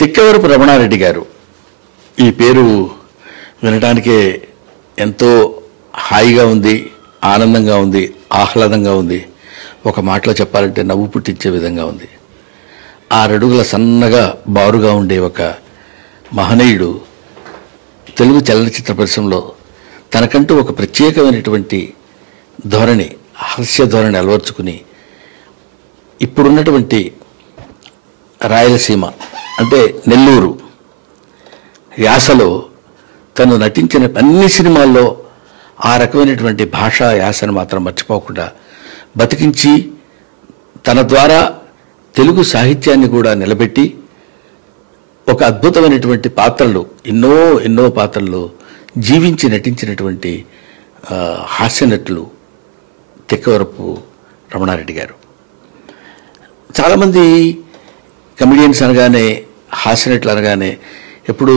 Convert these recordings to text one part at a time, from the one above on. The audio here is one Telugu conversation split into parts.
తిక్కవరపు రమణారెడ్డి గారు ఈ పేరు వినడానికే ఎంతో హాయిగా ఉంది, ఆనందంగా ఉంది, ఆహ్లాదంగా ఉంది. ఒక మాటలో చెప్పాలంటే నవ్వు పుట్టించే విధంగా ఉంది. 6 అడుగుల సన్నగా బారుగా ఉండే ఒక మహనీయుడు తెలుగు చలనచిత్ర పరిశ్రమలో తనకంటూ ఒక ప్రత్యేకమైనటువంటి ధోరణి, హాస్య ధోరణి అలవర్చుకుని ఇప్పుడున్నటువంటి రాయలసీమ అంటే నెల్లూరు యాసలో తను నటించిన అన్ని సినిమాల్లో ఆ రకమైనటువంటి భాషా యాసను మాత్రం మర్చిపోకుండా బతికించి తన ద్వారా తెలుగు సాహిత్యాన్ని కూడా నిలబెట్టి ఒక అద్భుతమైనటువంటి పాత్రలు ఎన్నో పాత్రలు జీవించి నటించినటువంటి హాస్యనటులు తిక్కవరపు రమణారెడ్డి గారు. చాలామంది కమెడియన్స్ అనగానే, హాస్యనటులు అనగానే ఎప్పుడు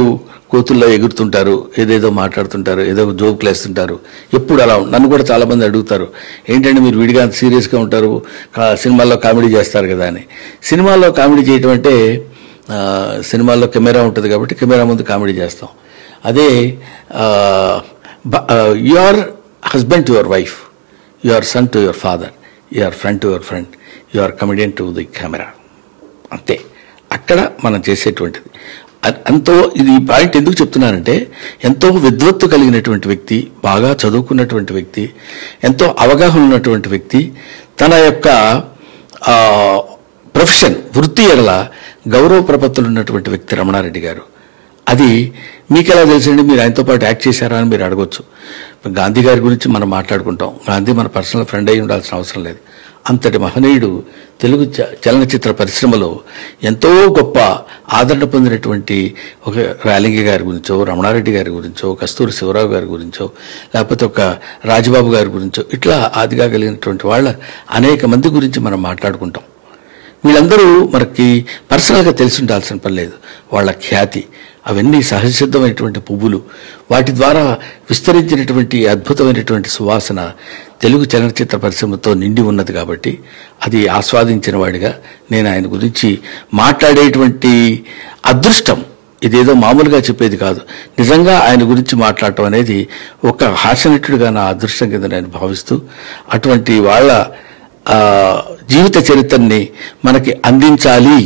కోతుల్లో ఎగురుతుంటారు, ఏదేదో మాట్లాడుతుంటారు, ఏదో జోకులు వేస్తుంటారు. ఎప్పుడు అలా నన్ను కూడా చాలామంది అడుగుతారు, ఏంటంటే మీరు విడిగా అంత సీరియస్గా ఉంటారు, సినిమాల్లో కామెడీ చేస్తారు కదా అని. సినిమాల్లో కామెడీ చేయటం అంటే సినిమాల్లో కెమెరా ఉంటుంది కాబట్టి కెమెరా ముందు కామెడీ చేస్తాం. అదే you are husband to your wife, you are son to your father, you are friend to your friend, you are comedian to the camera. అంతే అక్కడ మనం చేసేటువంటిది. ఎంతో ఇది పాయింట్ ఎందుకు చెప్తున్నానంటే, ఎంతో విద్వత్తు కలిగినటువంటి వ్యక్తి, బాగా చదువుకున్నటువంటి వ్యక్తి, ఎంతో అవగాహన ఉన్నటువంటి వ్యక్తి, తన యొక్క ప్రొఫెషన్ వృత్తి ఎడల గౌరవ ప్రపత్తులు ఉన్నటువంటి వ్యక్తి రమణారెడ్డి గారు. అది మీకు ఎలా తెలుసండి, మీరు ఆయనతో పాటు యాక్ట్ చేశారా అని మీరు అడగొచ్చు. గాంధీ గారి గురించి మనం మాట్లాడుకుంటాం, గాంధీ మన పర్సనల్ ఫ్రెండ్ అయి ఉండాల్సిన అవసరం లేదు. అంతటి మహనీయుడు తెలుగు చలనచిత్ర పరిశ్రమలో ఎంతో గొప్ప ఆదరణ పొందినటువంటి ఒక రాలింగి గారి గురించో, రమణారెడ్డి గారి గురించో, కస్తూరి శివరావు గారి గురించో, లేకపోతే ఒక రాజబాబు గారి గురించో, ఇట్లా ఆదిగా కలిగినటువంటి వాళ్ళ అనేక మంది గురించి మనం మాట్లాడుకుంటాం. వీళ్ళందరూ మనకి పర్సనల్గా తెలిసి ఉండాల్సిన పని లేదు. వాళ్ళ ఖ్యాతి అవన్నీ సహజసిద్ధమైనటువంటి పువ్వులు, వాటి ద్వారా విస్తరించినటువంటి అద్భుతమైనటువంటి సువాసన తెలుగు చలనచిత్ర పరిశ్రమతో నిండి ఉన్నది. కాబట్టి అది ఆస్వాదించిన వాడిగా నేను ఆయన గురించి మాట్లాడేటువంటి అదృష్టం, ఇదేదో మామూలుగా చెప్పేది కాదు, నిజంగా ఆయన గురించి మాట్లాడటం అనేది ఒక హాస్యనటుడిగా నా అదృష్టం కింద నేను భావిస్తూ, అటువంటి వాళ్ళ జీవిత చరిత్రని మనకి అందించాలి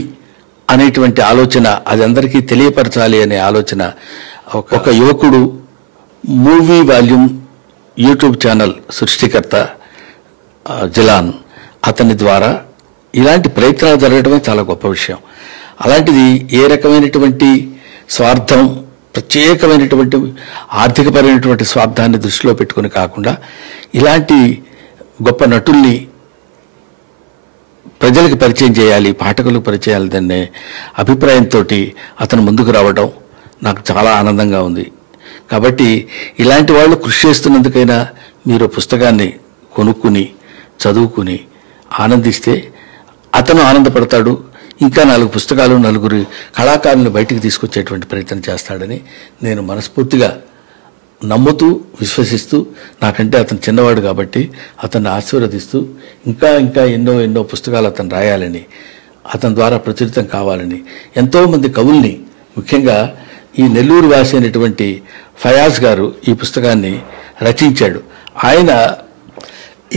అనేటువంటి ఆలోచన, అది అందరికీ తెలియపరచాలి అనే ఆలోచన ఒక యువకుడు, మూవీ వాల్యూమ్ యూట్యూబ్ ఛానల్ సృష్టికర్త జిలాన్, అతని ద్వారా ఇలాంటి ప్రయత్నాలు జరగడమే చాలా గొప్ప విషయం. అలాంటిది ఏ రకమైనటువంటి స్వార్థం, ప్రత్యేకమైనటువంటి ఆర్థికపరమైనటువంటి స్వార్థాన్ని దృష్టిలో పెట్టుకుని కాకుండా ఇలాంటి గొప్ప నటుల్ని ప్రజలకు పరిచయం చేయాలి, పాఠకులకు పరిచయం చేయాలనే అభిప్రాయంతో అతను ముందుకు రావడం నాకు చాలా ఆనందంగా ఉంది. కాబట్టి ఇలాంటి వాళ్ళు కృషి చేస్తున్నందుకైనా మీరు పుస్తకాన్ని కొనుక్కుని చదువుకుని ఆనందిస్తే అతను ఆనందపడతాడు. ఇంకా 4 పుస్తకాలు, 4 కళాకారులను బయటికి తీసుకొచ్చేటువంటి ప్రయత్నం చేస్తాడని నేను మనస్ఫూర్తిగా నమ్ముతూ, విశ్వసిస్తూ, నాకంటే అతను చిన్నవాడు కాబట్టి అతన్ని ఆశీర్వదిస్తూ, ఇంకా ఎన్నో పుస్తకాలు అతను రాయాలని, అతని ద్వారా ప్రచురితం కావాలని, ఎంతోమంది కవుల్ని, ముఖ్యంగా ఈ నెల్లూరు వాసి అయినటువంటి ఫయాజ్ గారు ఈ పుస్తకాన్ని రచించాడు. ఆయన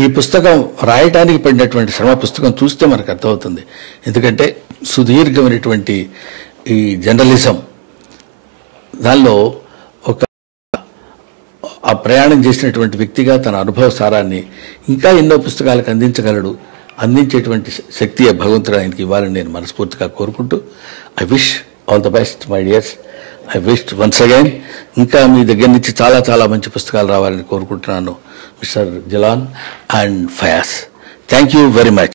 ఈ పుస్తకం రాయటానికి పడినటువంటి శ్రమ పుస్తకం చూస్తే మనకు అర్థమవుతుంది. ఎందుకంటే సుదీర్ఘమైనటువంటి ఈ జర్నలిజం దానిలో ఆ ప్రయాణం చేసినటువంటి వ్యక్తిగా తన అనుభవ సారాన్ని ఇంకా ఎన్నో పుస్తకాలకు అందించగలడు. అందించేటువంటి శక్తి భగవంతుడు ఆయనకి ఇవ్వాలని నేను మనస్ఫూర్తిగా కోరుకుంటూ, I wish all the best my dears. I wish once again ఇంకా మీ దగ్గర నుంచి చాలా మంచి పుస్తకాలు రావాలని కోరుకుంటున్నాను mister Jilan and Fayaz. Thank you very much.